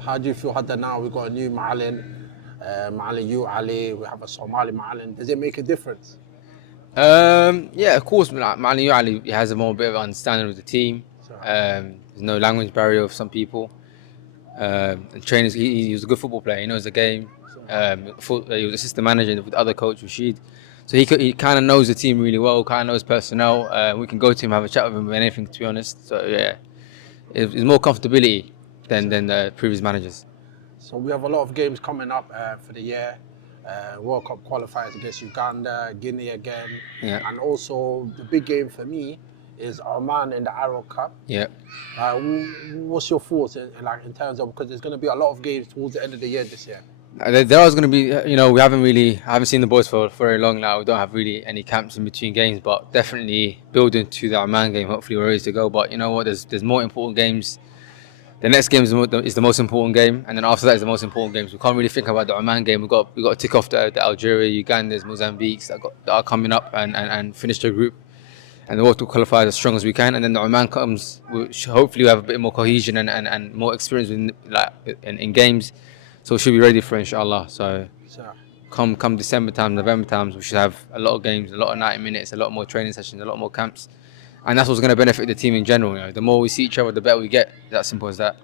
How do you feel that now we've got a new MACAALIN you Ali, we have a Somali MACAALIN. Does it make a difference? Yeah, of course. MACAALIN YU ALI has a more bit of understanding of the team. There's no language barrier with some people. And trainers, he was a good football player. He knows the game. He was assistant manager with the other coach Rashid, so he kind of knows the team really well. Kind of knows personnel. We can go to him, have a chat with him about anything, to be honest. So yeah, it's more comfortability than the previous managers. So we have a lot of games coming up for the year. World Cup qualifiers against Uganda, Guinea again, Yeah. and also the big game for me is Oman in the Arrow Cup. Yeah. What's your thoughts in terms of, because there's going to be a lot of games towards the end of the year this year? There was going to be, I haven't seen the boys for very long now. We don't have really any camps in between games, but definitely building to the Oman game. Hopefully we're ready to go. But you know what? There's more important games. The next game is the most important game, and then after that is the most important games. We can't really think about the Oman game. We got to tick off the Algeria, Ugandas, Mozambiques that are coming up and finish the group, and the world to qualify as strong as we can. And then the Oman comes. Hopefully we have a bit more cohesion and more experience in games, so we should be ready for it, inshallah. So come December times, November times, we should have a lot of games, a lot of 90 minutes, a lot more training sessions, a lot more camps. And that's what's going to benefit the team in general. The more we see each other, the better we get. It's as simple as that.